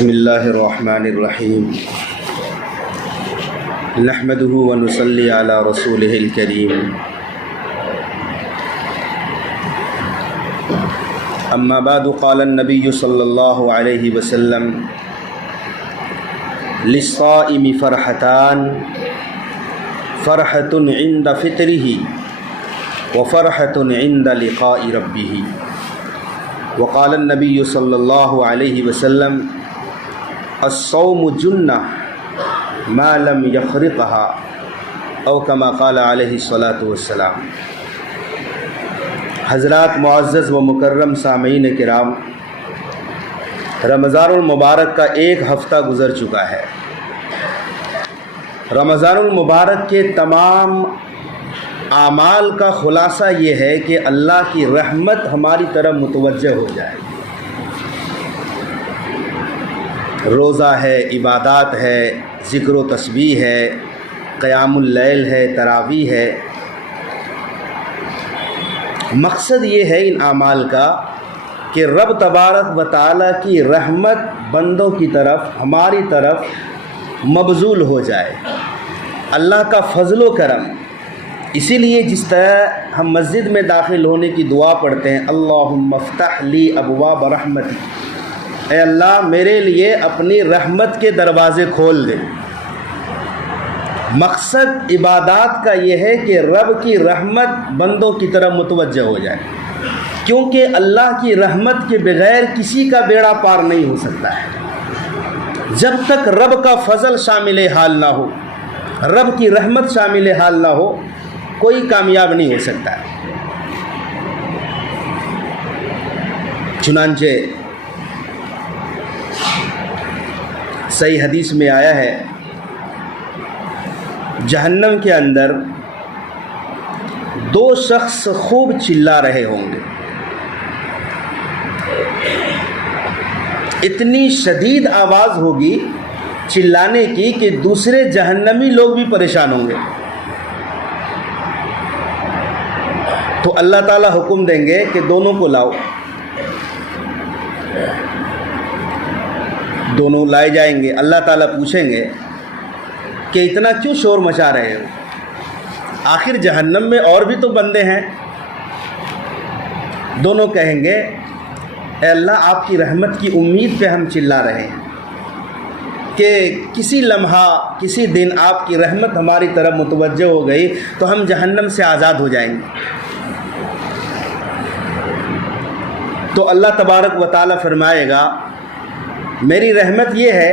بسم اللہ الرحمن الرحیم نحمده ونصلی علی رسولہ الکریم اما بعد قال النبی صلی اللہ علیہ وسلم للصائم فرحتان فرحة عند فطره وفرحة عند لقاء ربه وقال النبی صلی اللہ علیہ وسلم الصوم جنہ ما لم یخرقها او کما قال علیہ الصلاۃ والسلام۔ حضرات معزز و مکرم سامعین کرام، رمضان المبارک کا ایک ہفتہ گزر چکا ہے۔ رمضان المبارک کے تمام اعمال کا خلاصہ یہ ہے کہ اللہ کی رحمت ہماری طرف متوجہ ہو جائے۔ روزہ ہے، عبادات ہے، ذکر و تسبیح ہے، قیام اللیل ہے، تراویح ہے۔ مقصد یہ ہے ان اعمال کا کہ رب تبارک و تعالیٰ کی رحمت بندوں کی طرف، ہماری طرف مبذول ہو جائے، اللہ کا فضل و کرم۔ اسی لیے جس طرح ہم مسجد میں داخل ہونے کی دعا پڑھتے ہیں، اللہم افتح لی ابواب رحمتی، اے اللہ میرے لیے اپنی رحمت کے دروازے کھول دے۔ مقصد عبادات کا یہ ہے کہ رب کی رحمت بندوں کی طرف متوجہ ہو جائے، کیونکہ اللہ کی رحمت کے بغیر کسی کا بیڑا پار نہیں ہو سکتا ہے۔ جب تک رب کا فضل شامل حال نہ ہو، رب کی رحمت شامل حال نہ ہو، کوئی کامیاب نہیں ہو سکتا ہے۔ چنانچہ صحیح حدیث میں آیا ہے، جہنم کے اندر دو شخص خوب چلا رہے ہوں گے، اتنی شدید آواز ہوگی چلانے کی کہ دوسرے جہنمی لوگ بھی پریشان ہوں گے۔ تو اللہ تعالیٰ حکم دیں گے کہ دونوں کو لاؤ۔ دونوں لائے جائیں گے۔ اللہ تعالیٰ پوچھیں گے کہ اتنا کیوں شور مچا رہے ہو؟ آخر جہنم میں اور بھی تو بندے ہیں۔ دونوں کہیں گے، اے اللہ آپ کی رحمت کی امید پہ ہم چلا رہے ہیں کہ کسی لمحہ کسی دن آپ کی رحمت ہماری طرف متوجہ ہو گئی تو ہم جہنم سے آزاد ہو جائیں گے۔ تو اللہ تبارک و تعالیٰ فرمائے گا، میری رحمت یہ ہے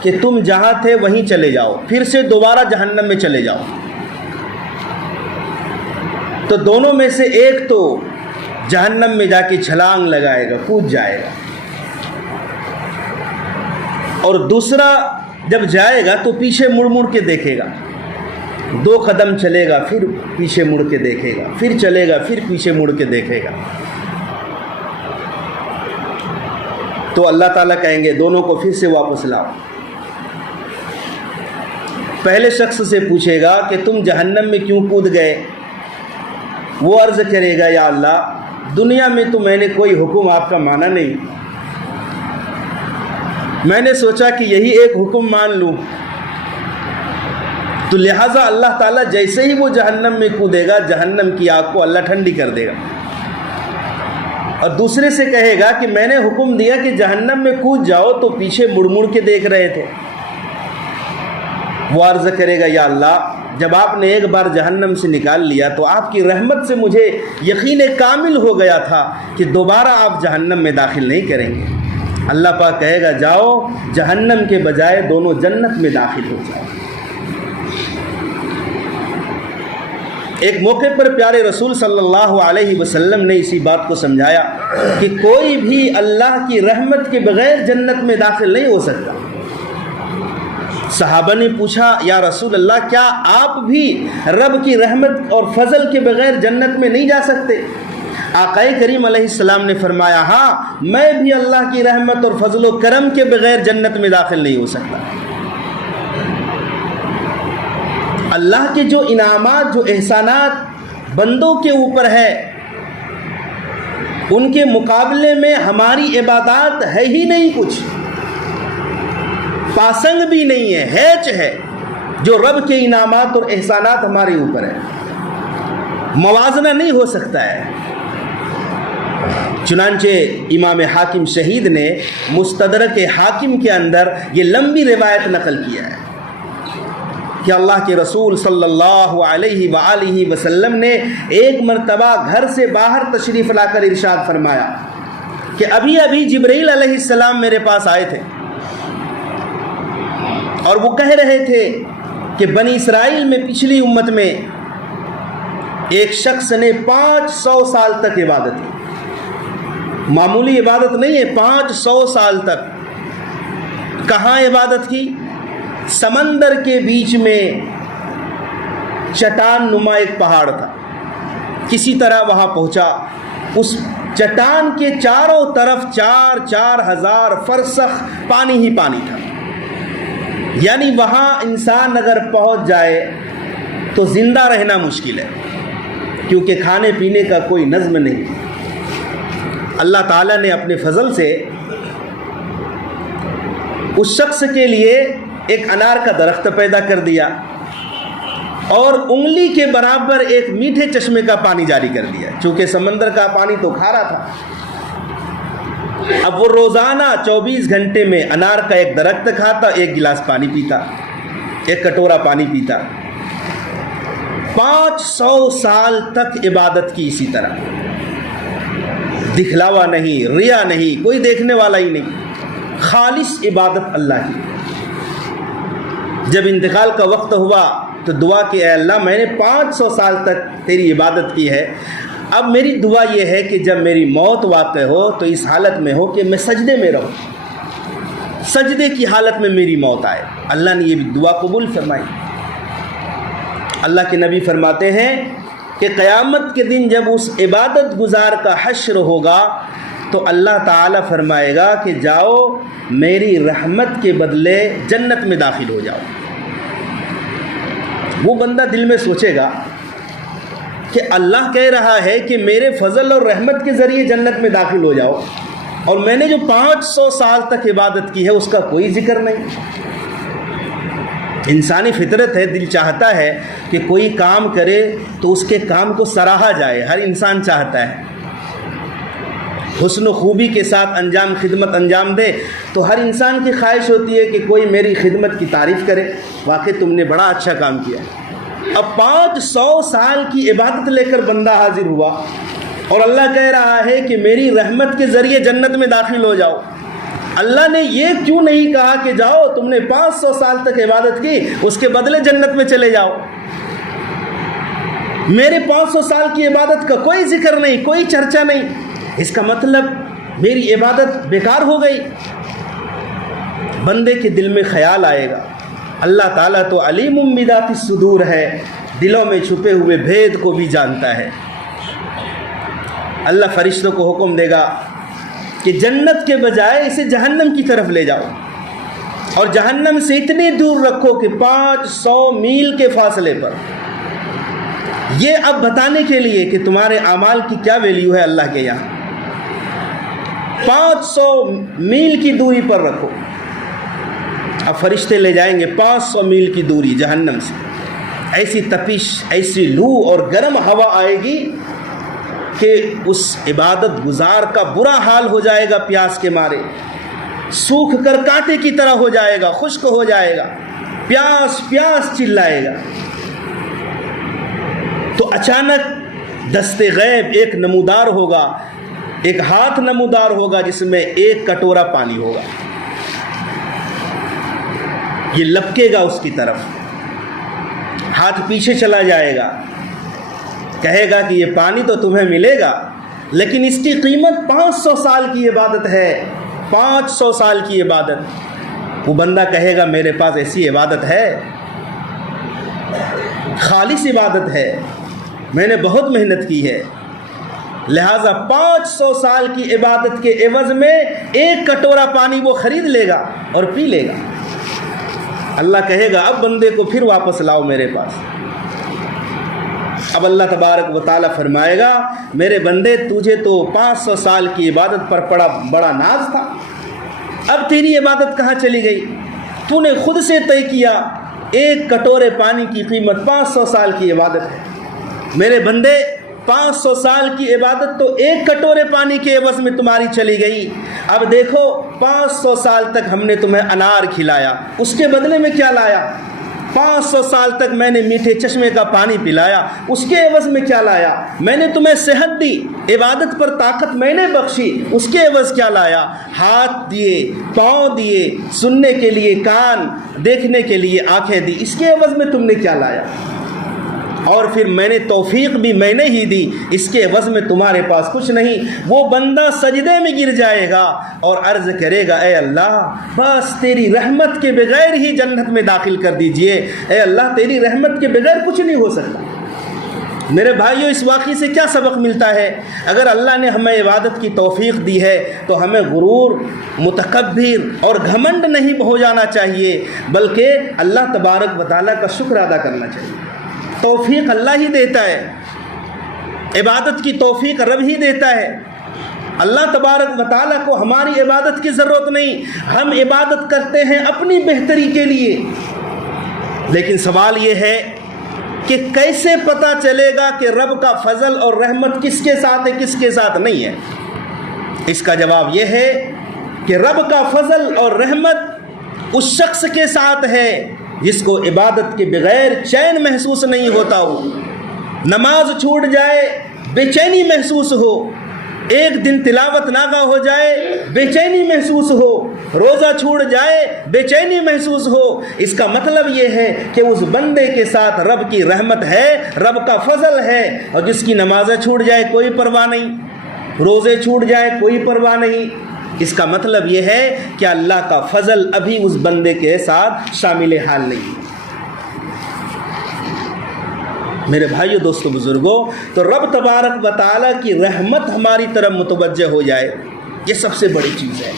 کہ تم جہاں تھے وہیں چلے جاؤ، پھر سے دوبارہ جہنم میں چلے جاؤ۔ تو دونوں میں سے ایک تو جہنم میں جا کے چھلانگ لگائے گا، کود جائے گا، اور دوسرا جب جائے گا تو پیچھے مڑ مڑ کے دیکھے گا، 2 قدم چلے گا پھر پیچھے مڑ کے دیکھے گا، پھر چلے گا پھر پیچھے مڑ کے دیکھے گا۔ تو اللہ تعالیٰ کہیں گے دونوں کو پھر سے واپس لاؤ۔ پہلے شخص سے پوچھے گا کہ تم جہنم میں کیوں کود گئے؟ وہ عرض کرے گا، یا اللہ دنیا میں تو میں نے کوئی حکم آپ کا مانا نہیں، میں نے سوچا کہ یہی ایک حکم مان لوں، تو لہٰذا اللہ تعالیٰ جیسے ہی وہ جہنم میں کودے گا، جہنم کی آگ کو اللہ ٹھنڈی کر دے گا۔ اور دوسرے سے کہے گا کہ میں نے حکم دیا کہ جہنم میں کود جاؤ تو پیچھے مڑ مڑ کے دیکھ رہے تھے۔ وہ عرض کرے گا، یا اللہ جب آپ نے ایک بار جہنم سے نکال لیا تو آپ کی رحمت سے مجھے یقین کامل ہو گیا تھا کہ دوبارہ آپ جہنم میں داخل نہیں کریں گے۔ اللہ پاک کہے گا، جاؤ جہنم کے بجائے دونوں جنت میں داخل ہو جاؤ۔ ایک موقع پر پیارے رسول صلی اللہ علیہ وسلم نے اسی بات کو سمجھایا کہ کوئی بھی اللہ کی رحمت کے بغیر جنت میں داخل نہیں ہو سکتا۔ صحابہ نے پوچھا، یا رسول اللہ کیا آپ بھی رب کی رحمت اور فضل کے بغیر جنت میں نہیں جا سکتے؟ آقا کریم علیہ السلام نے فرمایا، ہاں میں بھی اللہ کی رحمت اور فضل و کرم کے بغیر جنت میں داخل نہیں ہو سکتا۔ اللہ کے جو انعامات، جو احسانات بندوں کے اوپر ہے، ان کے مقابلے میں ہماری عبادات ہے ہی نہیں کچھ۔ پاسنگ بھی نہیں ہے، ہیچ ہے جو رب کے انعامات اور احسانات ہمارے اوپر ہے، موازنہ نہیں ہو سکتا ہے۔ چنانچہ امام حاکم شہید نے مستدرک حاکم کے اندر یہ لمبی روایت نقل کیا ہے کہ اللہ کے رسول صلی اللہ علیہ وآلہ وسلم نے ایک مرتبہ گھر سے باہر تشریف لا کر ارشاد فرمایا کہ ابھی ابھی جبرائیل علیہ السلام میرے پاس آئے تھے اور وہ کہہ رہے تھے کہ بنی اسرائیل میں پچھلی امت میں ایک شخص نے 500 سال تک عبادت کی، معمولی عبادت نہیں ہے، 500 سال تک۔ کہاں عبادت کی؟ سمندر کے بیچ میں چٹان نما ایک پہاڑ تھا، کسی طرح وہاں پہنچا، اس چٹان کے چاروں طرف 4,000 فرسخ پانی ہی پانی تھا، یعنی وہاں انسان اگر پہنچ جائے تو زندہ رہنا مشکل ہے، کیونکہ کھانے پینے کا کوئی نظم نہیں۔ اللہ تعالیٰ نے اپنے فضل سے اس شخص کے لیے ایک انار کا درخت پیدا کر دیا اور انگلی کے برابر ایک میٹھے چشمے کا پانی جاری کر دیا، چونکہ سمندر کا پانی تو کھارا تھا۔ اب وہ روزانہ 24 گھنٹے میں انار کا ایک درخت کھاتا، ایک گلاس پانی پیتا، ایک کٹورا پانی پیتا۔ 500 سال تک عبادت کی اسی طرح، دکھلاوا نہیں، ریا نہیں، کوئی دیکھنے والا ہی نہیں، خالص عبادت اللہ کی۔ جب انتقال کا وقت ہوا تو دعا کہ اے اللہ میں نے 500 سال تک تیری عبادت کی ہے، اب میری دعا یہ ہے کہ جب میری موت واقع ہو تو اس حالت میں ہو کہ میں سجدے میں رہوں، سجدے کی حالت میں میری موت آئے۔ اللہ نے یہ بھی دعا قبول فرمائی۔ اللہ کے نبی فرماتے ہیں کہ قیامت کے دن جب اس عبادت گزار کا حشر ہوگا تو اللہ تعالیٰ فرمائے گا کہ جاؤ میری رحمت کے بدلے جنت میں داخل ہو جاؤ۔ وہ بندہ دل میں سوچے گا کہ اللہ کہہ رہا ہے کہ میرے فضل اور رحمت کے ذریعے جنت میں داخل ہو جاؤ، اور میں نے جو 500 سال تک عبادت کی ہے اس کا کوئی ذکر نہیں۔ انسانی فطرت ہے، دل چاہتا ہے کہ کوئی کام کرے تو اس کے کام کو سراہا جائے، ہر انسان چاہتا ہے حسن و خوبی کے ساتھ انجام خدمت انجام دے، تو ہر انسان کی خواہش ہوتی ہے کہ کوئی میری خدمت کی تعریف کرے، واقعی تم نے بڑا اچھا کام کیا۔ اب 500 سال کی عبادت لے کر بندہ حاضر ہوا اور اللہ کہہ رہا ہے کہ میری رحمت کے ذریعے جنت میں داخل ہو جاؤ۔ اللہ نے یہ کیوں نہیں کہا کہ جاؤ تم نے 500 سال تک عبادت کی، اس کے بدلے جنت میں چلے جاؤ؟ میرے 500 سال کی عبادت کا کوئی ذکر نہیں، کوئی چرچا نہیں، اس کا مطلب میری عبادت بیکار ہو گئی۔ بندے کے دل میں خیال آئے گا، اللہ تعالیٰ تو علیم بذات الصدور ہے، دلوں میں چھپے ہوئے بھید کو بھی جانتا ہے۔ اللہ فرشتوں کو حکم دے گا کہ جنت کے بجائے اسے جہنم کی طرف لے جاؤ، اور جہنم سے اتنی دور رکھو کہ 500 میل کے فاصلے پر، یہ اب بتانے کے لیے کہ تمہارے اعمال کی کیا ویلیو ہے اللہ کے یہاں۔ 500 میل کی دوری پر رکھو، اب فرشتے لے جائیں گے 500 میل کی دوری جہنم سے۔ ایسی تپش، ایسی لو اور گرم ہوا آئے گی کہ اس عبادت گزار کا برا حال ہو جائے گا، پیاس کے مارے سوکھ کر کانٹے کی طرح ہو جائے گا، خشک ہو جائے گا، پیاس پیاس چلائے گا۔ تو اچانک دست غیب ایک نمودار ہوگا، ایک ہاتھ نمودار ہوگا جس میں ایک کٹورا پانی ہوگا، یہ لپکے گا اس کی طرف، ہاتھ پیچھے چلا جائے گا، کہے گا کہ یہ پانی تو تمہیں ملے گا، لیکن اس کی قیمت 500 سال کی عبادت ہے، 500 سال کی عبادت۔ وہ بندہ کہے گا میرے پاس ایسی عبادت ہے، خالص عبادت ہے، میں نے بہت محنت کی ہے، لہٰذا 500 سال کی عبادت کے عوض میں ایک کٹورا پانی وہ خرید لے گا اور پی لے گا۔ اللہ کہے گا اب بندے کو پھر واپس لاؤ میرے پاس۔ اب اللہ تبارک و تعالیٰ فرمائے گا میرے بندے تجھے تو 500 سال کی عبادت پر بڑا ناز تھا، اب تیری عبادت کہاں چلی گئی؟ تو نے خود سے طے کیا ایک کٹورے پانی کی قیمت 500 سال کی عبادت ہے۔ میرے بندے 500 سال کی عبادت تو ایک کٹورے پانی کے عوض میں تمہاری چلی گئی۔ اب دیکھو 500 سال تک ہم نے تمہیں انار کھلایا، اس کے بدلے میں کیا لایا؟ 500 سال تک میں نے میٹھے چشمے کا پانی پلایا، اس کے عوض میں کیا لایا؟ میں نے تمہیں صحت دی، عبادت پر طاقت میں نے بخشی، اس کے عوض کیا لایا؟ ہاتھ دیے، پاؤں دیے، سننے کے لیے کان، دیکھنے کے لیے آنکھیں دی، اس کے عوض میں تم نے کیا لایا؟ اور پھر میں نے توفیق بھی میں نے ہی دی، اس کے عوض میں تمہارے پاس کچھ نہیں۔ وہ بندہ سجدے میں گر جائے گا اور عرض کرے گا اے اللہ بس تیری رحمت کے بغیر ہی جنت میں داخل کر دیجئے، اے اللہ تیری رحمت کے بغیر کچھ نہیں ہو سکتا۔ میرے بھائیو، اس واقعے سے کیا سبق ملتا ہے؟ اگر اللہ نے ہمیں عبادت کی توفیق دی ہے تو ہمیں غرور، متکبر اور گھمنڈ نہیں ہو جانا چاہیے، بلکہ اللہ تبارک و تعالیٰ کا شکر ادا کرنا چاہیے۔ توفیق اللہ ہی دیتا ہے، عبادت کی توفیق رب ہی دیتا ہے۔ اللہ تبارک و تعالیٰ کو ہماری عبادت کی ضرورت نہیں، ہم عبادت کرتے ہیں اپنی بہتری کے لیے۔ لیکن سوال یہ ہے کہ کیسے پتہ چلے گا کہ رب کا فضل اور رحمت کس کے ساتھ ہے، کس کے ساتھ نہیں ہے؟ اس کا جواب یہ ہے کہ رب کا فضل اور رحمت اس شخص کے ساتھ ہے جس کو عبادت کے بغیر چین محسوس نہیں ہوتا ہو، نماز چھوٹ جائے بے چینی محسوس ہو، ایک دن تلاوت ناغہ ہو جائے بے چینی محسوس ہو، روزہ چھوٹ جائے بے چینی محسوس ہو۔ اس کا مطلب یہ ہے کہ اس بندے کے ساتھ رب کی رحمت ہے، رب کا فضل ہے، اور جس کی نمازیں چھوٹ جائے کوئی پرواہ نہیں، روزے چھوٹ جائے کوئی پرواہ نہیں۔ اس کا مطلب یہ ہے کہ اللہ کا فضل ابھی اس بندے کے ساتھ شامل حال نہیں۔ میرے بھائیو، دوستو، بزرگوں، تو رب تبارک و تعالیٰ کی رحمت ہماری طرف متوجہ ہو جائے، یہ سب سے بڑی چیز ہے۔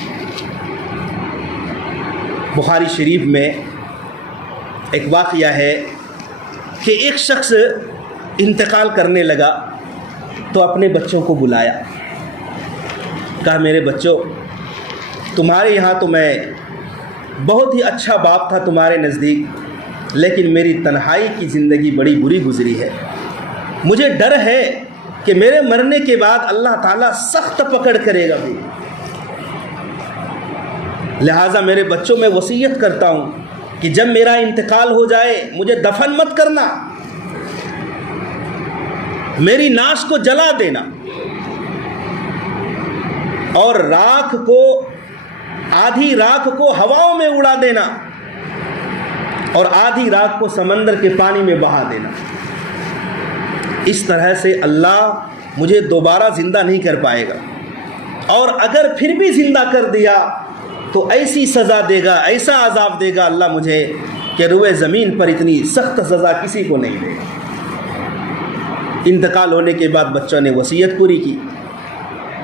بخاری شریف میں ایک واقعہ ہے کہ ایک شخص انتقال کرنے لگا تو اپنے بچوں کو بلایا، کہا میرے بچوں، تمہارے یہاں تو میں بہت ہی اچھا باپ تھا تمہارے نزدیک، لیکن میری تنہائی کی زندگی بڑی بری گزری ہے۔ مجھے ڈر ہے کہ میرے مرنے کے بعد اللہ تعالیٰ سخت پکڑ کرے گا بھی، لہٰذا میرے بچوں میں وصیت کرتا ہوں کہ جب میرا انتقال ہو جائے مجھے دفن مت کرنا، میری ناش کو جلا دینا، اور راکھ کو، آدھی راکھ کو ہواؤں میں اڑا دینا اور آدھی راکھ کو سمندر کے پانی میں بہا دینا۔ اس طرح سے اللہ مجھے دوبارہ زندہ نہیں کر پائے گا، اور اگر پھر بھی زندہ کر دیا تو ایسی سزا دے گا، ایسا عذاب دے گا اللہ مجھے کہ روئے زمین پر اتنی سخت سزا کسی کو نہیں دے گا۔ انتقال ہونے کے بعد بچوں نے وصیت پوری کی،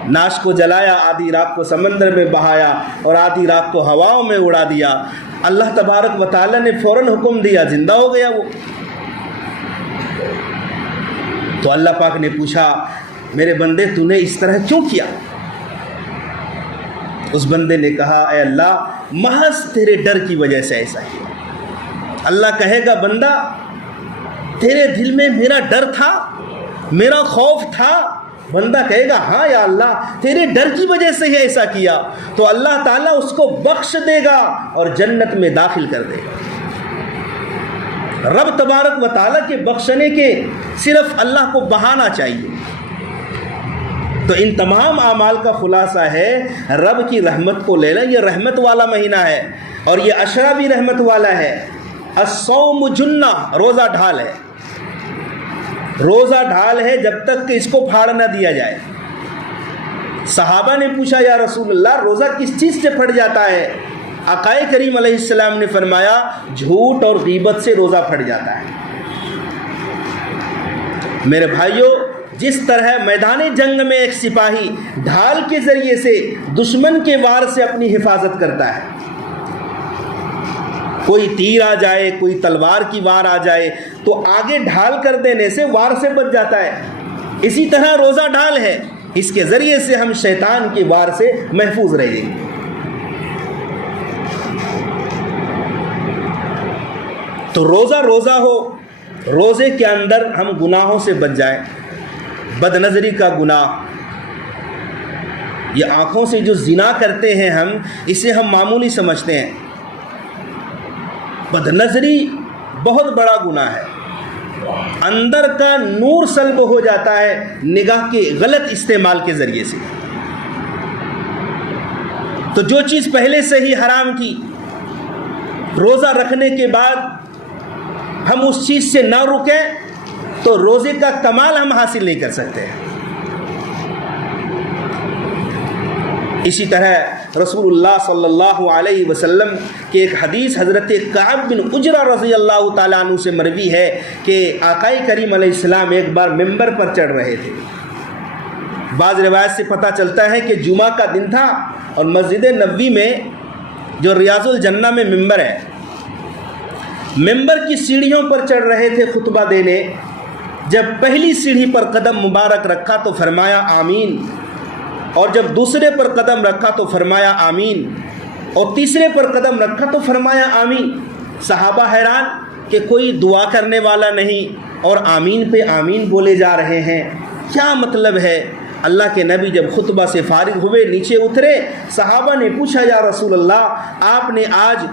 ناش کو جلایا، آدھی راکھ کو سمندر میں بہایا اور آدھی راکھ کو ہواؤں میں اڑا دیا۔ اللہ تبارک و تعالیٰ نے فوراً حکم دیا، زندہ ہو گیا وہ۔ تو اللہ پاک نے پوچھا میرے بندے تو نے اس طرح کیوں کیا؟ اس بندے نے کہا اے اللہ محض تیرے ڈر کی وجہ سے ایسا کیا۔ اللہ کہے گا بندہ تیرے دل میں میرا ڈر تھا، میرا خوف تھا؟ بندہ کہے گا ہاں یا اللہ تیرے ڈر کی وجہ سے ہی ایسا کیا، تو اللہ تعالیٰ اس کو بخش دے گا اور جنت میں داخل کر دے گا۔ رب تبارک و تعالیٰ کے بخشنے کے صرف اللہ کو بہانا چاہیے۔ تو ان تمام اعمال کا خلاصہ ہے رب کی رحمت کو لے لیں، یہ رحمت والا مہینہ ہے اور یہ عشرہ بھی رحمت والا ہے۔ الصوم جنہ، روزہ ڈھال ہے، روزہ ڈھال ہے جب تک کہ اس کو پھاڑ نہ دیا جائے۔ صحابہ نے پوچھا یا رسول اللہ روزہ کس چیز سے پھٹ جاتا ہے؟ آقا کریم علیہ السلام نے فرمایا جھوٹ اور غیبت سے روزہ پھٹ جاتا ہے۔ میرے بھائیوں، جس طرح میدان جنگ میں ایک سپاہی ڈھال کے ذریعے سے دشمن کے وار سے اپنی حفاظت کرتا ہے، کوئی تیر آ جائے، کوئی تلوار کی وار آ جائے تو آگے ڈھال کر دینے سے وار سے بچ جاتا ہے، اسی طرح روزہ ڈھال ہے، اس کے ذریعے سے ہم شیطان کی وار سے محفوظ رہیں گے۔ تو روزہ ہو، روزے کے اندر ہم گناہوں سے بچ جائیں. بد نظری کا گناہ، یہ آنکھوں سے جو زنا کرتے ہیں ہم، اسے ہم معمولی سمجھتے ہیں. بد نظری بہت بڑا گناہ ہے، اندر کا نور سلب ہو جاتا ہے نگاہ کے غلط استعمال کے ذریعے سے. تو جو چیز پہلے سے ہی حرام کی، روزہ رکھنے کے بعد ہم اس چیز سے نہ رکیں تو روزے کا کمال ہم حاصل نہیں کر سکتے. اسی طرح رسول اللہ صلی اللہ علیہ وسلم کی ایک حدیث حضرت کعب بن عجرہ رضی اللہ تعالیٰ عنہ سے مروی ہے کہ آقائے کریم علیہ السلام ایک بار ممبر پر چڑھ رہے تھے. بعض روایت سے پتہ چلتا ہے کہ جمعہ کا دن تھا اور مسجد نبوی میں جو ریاض الجنہ میں ممبر ہے، ممبر کی سیڑھیوں پر چڑھ رہے تھے خطبہ دینے. جب پہلی سیڑھی پر قدم مبارک رکھا تو فرمایا آمین، اور جب دوسرے پر قدم رکھا تو فرمایا آمین، اور تیسرے پر قدم رکھا تو فرمایا آمین. صحابہ حیران کہ کوئی دعا کرنے والا نہیں اور آمین پہ آمین بولے جا رہے ہیں، کیا مطلب ہے؟ اللہ کے نبی جب خطبہ سے فارغ ہوئے نیچے اترے، صحابہ نے پوچھا یا رسول اللہ، آپ نے آج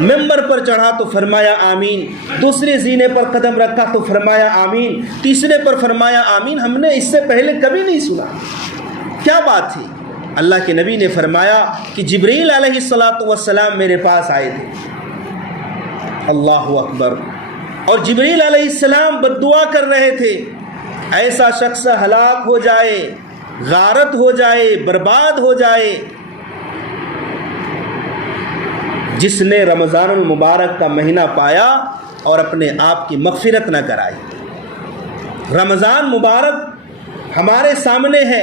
ممبر پر چڑھا تو فرمایا آمین، دوسرے زینے پر قدم رکھا تو فرمایا آمین، تیسرے پر فرمایا آمین، ہم نے اس سے پہلے کبھی نہیں سنا، کیا بات تھی؟ اللہ کے نبی نے فرمایا کہ جبریل علیہ السلام میرے پاس آئے تھے. اللہ اکبر. اور جبریل علیہ السلام بد دعا کر رہے تھے، ایسا شخص ہلاک ہو جائے، غارت ہو جائے، برباد ہو جائے جس نے رمضان المبارک کا مہینہ پایا اور اپنے آپ کی مغفرت نہ کرائی. رمضان مبارک ہمارے سامنے ہے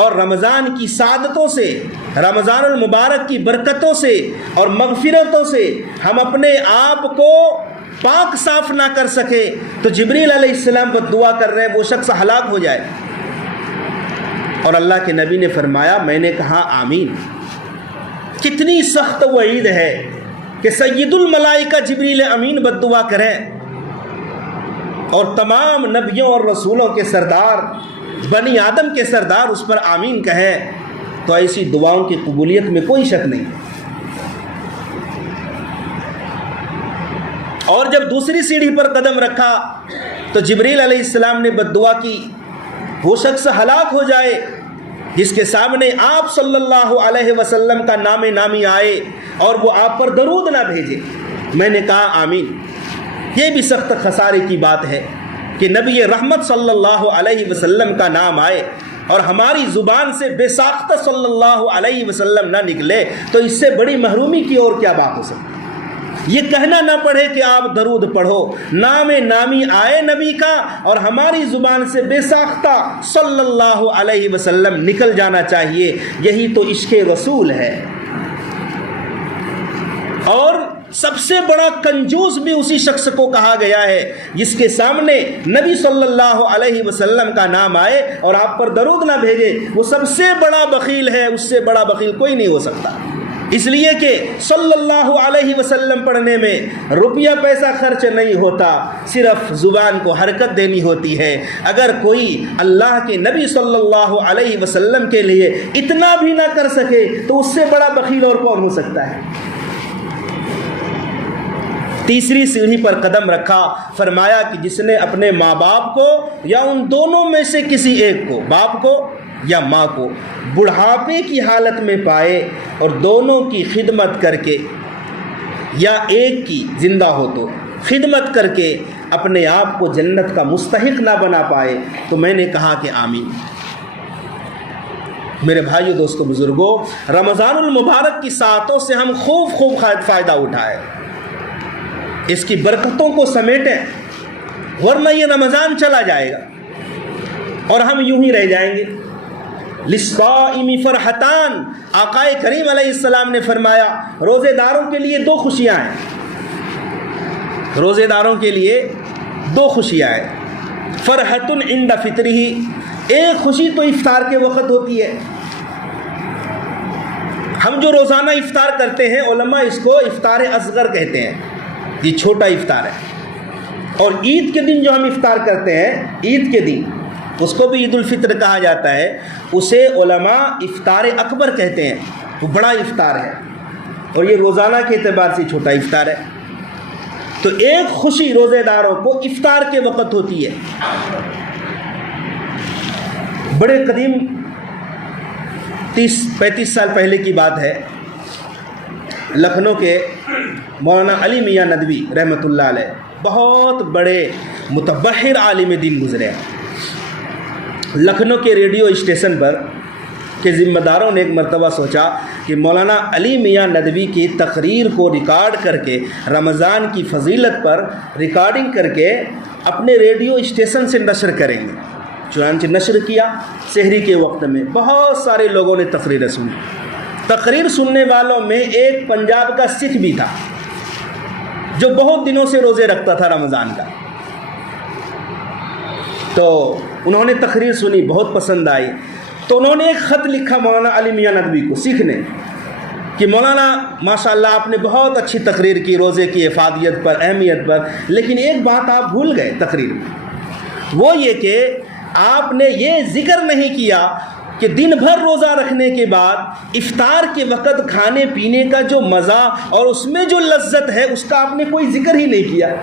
اور رمضان کی سعادتوں سے، رمضان المبارک کی برکتوں سے اور مغفرتوں سے ہم اپنے آپ کو پاک صاف نہ کر سکے تو جبریل علیہ السلام بد دعا کر رہے ہیں وہ شخص ہلاک ہو جائے. اور اللہ کے نبی نے فرمایا، میں نے کہا آمین. کتنی سخت وعید ہے کہ سید الملائکہ جبریل امین بد دعا کریں اور تمام نبیوں اور رسولوں کے سردار، بنی آدم کے سردار اس پر آمین کہیں، تو ایسی دعاؤں کی قبولیت میں کوئی شک نہیں. اور جب دوسری سیڑھی پر قدم رکھا تو جبریل علیہ السلام نے بد دعا کی، وہ شخص ہلاک ہو جائے جس کے سامنے آپ صلی اللہ علیہ وسلم کا نام نامی آئے اور وہ آپ پر درود نہ بھیجے. میں نے کہا آمین. یہ بھی سخت خسارے کی بات ہے کہ نبی رحمت صلی اللہ علیہ وسلم کا نام آئے اور ہماری زبان سے بے ساختہ صلی اللہ علیہ وسلم نہ نکلے، تو اس سے بڑی محرومی کی اور کیا بات ہو سکتی؟ یہ کہنا نہ پڑے کہ آپ درود پڑھو، نام نامی آئے نبی کا اور ہماری زبان سے بے ساختہ صلی اللہ علیہ وسلم نکل جانا چاہیے. یہی تو عشق رسول ہے. اور سب سے بڑا کنجوس بھی اسی شخص کو کہا گیا ہے جس کے سامنے نبی صلی اللہ علیہ وسلم کا نام آئے اور آپ پر درود نہ بھیجے. وہ سب سے بڑا بخیل ہے، اس سے بڑا بخیل کوئی نہیں ہو سکتا. اس لیے کہ صلی اللہ علیہ وسلم پڑھنے میں روپیہ پیسہ خرچ نہیں ہوتا، صرف زبان کو حرکت دینی ہوتی ہے. اگر کوئی اللہ کے نبی صلی اللہ علیہ وسلم کے لیے اتنا بھی نہ کر سکے تو اس سے بڑا بخیل اور کون ہو سکتا ہے؟ تیسری سیڑھی پر قدم رکھا، فرمایا کہ جس نے اپنے ماں باپ کو یا ان دونوں میں سے کسی ایک کو، باپ کو یا ماں کو، بڑھاپے کی حالت میں پائے اور دونوں کی خدمت کر کے یا ایک کی زندہ ہو تو خدمت کر کے اپنے آپ کو جنت کا مستحق نہ بنا پائے، تو میں نے کہا کہ آمین. میرے بھائیو، دوستو، بزرگوں، رمضان المبارک کی ساعتوں سے ہم خوب فائدہ اٹھائیں، اس کی برکتوں کو سمیٹیں، ورنہ یہ رمضان چلا جائے گا اور ہم یوں ہی رہ جائیں گے. للصائم فرحتان، آقائے کریم علیہ السلام نے فرمایا روزے داروں کے لیے دو خوشیاں ہیں. روزے داروں کے لیے دو خوشیاں ہیں. فرحت عند فطرہ، ایک خوشی تو افطار کے وقت ہوتی ہے. ہم جو روزانہ افطار کرتے ہیں، علماء اس کو افطار اصغر کہتے ہیں. یہ چھوٹا افطار ہے. اور عید کے دن جو ہم افطار کرتے ہیں، عید کے دن اس کو بھی عید الفطر کہا جاتا ہے. اسے علماء افطار اکبر کہتے ہیں، وہ بڑا افطار ہے، اور یہ روزانہ کے اعتبار سے چھوٹا افطار ہے. تو ایک خوشی روزے داروں کو افطار کے وقت ہوتی ہے. بڑے قدیم 30-35 سال پہلے کی بات ہے، لکھنؤ کے مولانا علی میاں ندوی رحمۃ اللہ علیہ بہت بڑے متبحر عالم دین گزرے. لکھنؤ کے ریڈیو اسٹیشن پر کے ذمہ داروں نے ایک مرتبہ سوچا کہ مولانا علی میاں ندوی کی تقریر کو ریکارڈ کر کے رمضان کی فضیلت پر ریکارڈنگ کر کے اپنے ریڈیو اسٹیشن سے نشر کریں گے. چنانچہ نشر کیا. سحری کے وقت میں بہت سارے لوگوں نے تقریریں سنی. تقریر سننے والوں میں ایک پنجاب کا سکھ بھی تھا جو بہت دنوں سے روزے رکھتا تھا رمضان کا. تو انہوں نے تقریر سنی، بہت پسند آئی، تو انہوں نے ایک خط لکھا مولانا علی میاں ندوی کو، سکھ نے، کہ مولانا ماشاءاللہ آپ نے بہت اچھی تقریر کی روزے کی افادیت پر، اہمیت پر، لیکن ایک بات آپ بھول گئے تقریر میں، وہ یہ کہ آپ نے یہ ذکر نہیں کیا کہ دن بھر روزہ رکھنے کے بعد افطار کے وقت کھانے پینے کا جو مزہ اور اس میں جو لذت ہے اس کا آپ نے کوئی ذکر ہی نہیں کیا.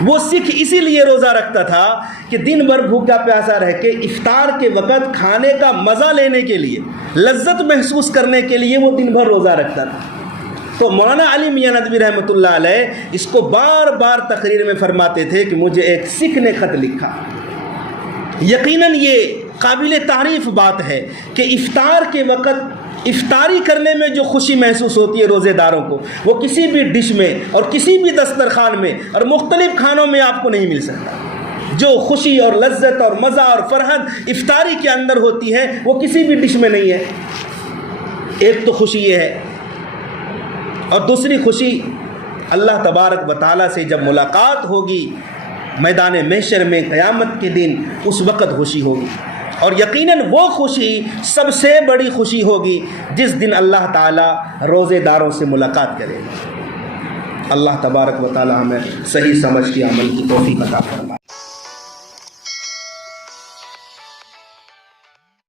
وہ سکھ اسی لیے روزہ رکھتا تھا کہ دن بھر بھوکا پیاسا رہ کے افطار کے وقت کھانے کا مزہ لینے کے لیے، لذت محسوس کرنے کے لیے وہ دن بھر روزہ رکھتا تھا. تو مولانا علی میاں ندوی رحمۃ اللہ علیہ اس کو بار بار تقریر میں فرماتے تھے کہ مجھے ایک سکھ نے خط لکھا. یقیناً یہ قابل تعریف بات ہے کہ افطار کے وقت افطاری کرنے میں جو خوشی محسوس ہوتی ہے روزے داروں کو، وہ کسی بھی ڈش میں اور کسی بھی دسترخوان میں اور مختلف کھانوں میں آپ کو نہیں مل سکتا. جو خوشی اور لذت اور مزہ اور فرحت افطاری کے اندر ہوتی ہے وہ کسی بھی ڈش میں نہیں ہے. ایک تو خوشی یہ ہے، اور دوسری خوشی اللہ تبارک و تعالیٰ سے جب ملاقات ہوگی میدان محشر میں قیامت کے دن، اس وقت خوشی ہوگی. اور یقیناً وہ خوشی سب سے بڑی خوشی ہوگی جس دن اللہ تعالیٰ روزے داروں سے ملاقات کرے گا. اللہ تبارک و تعالیٰ ہمیں صحیح سمجھ کے عمل کی توفیق عطا فرمائے.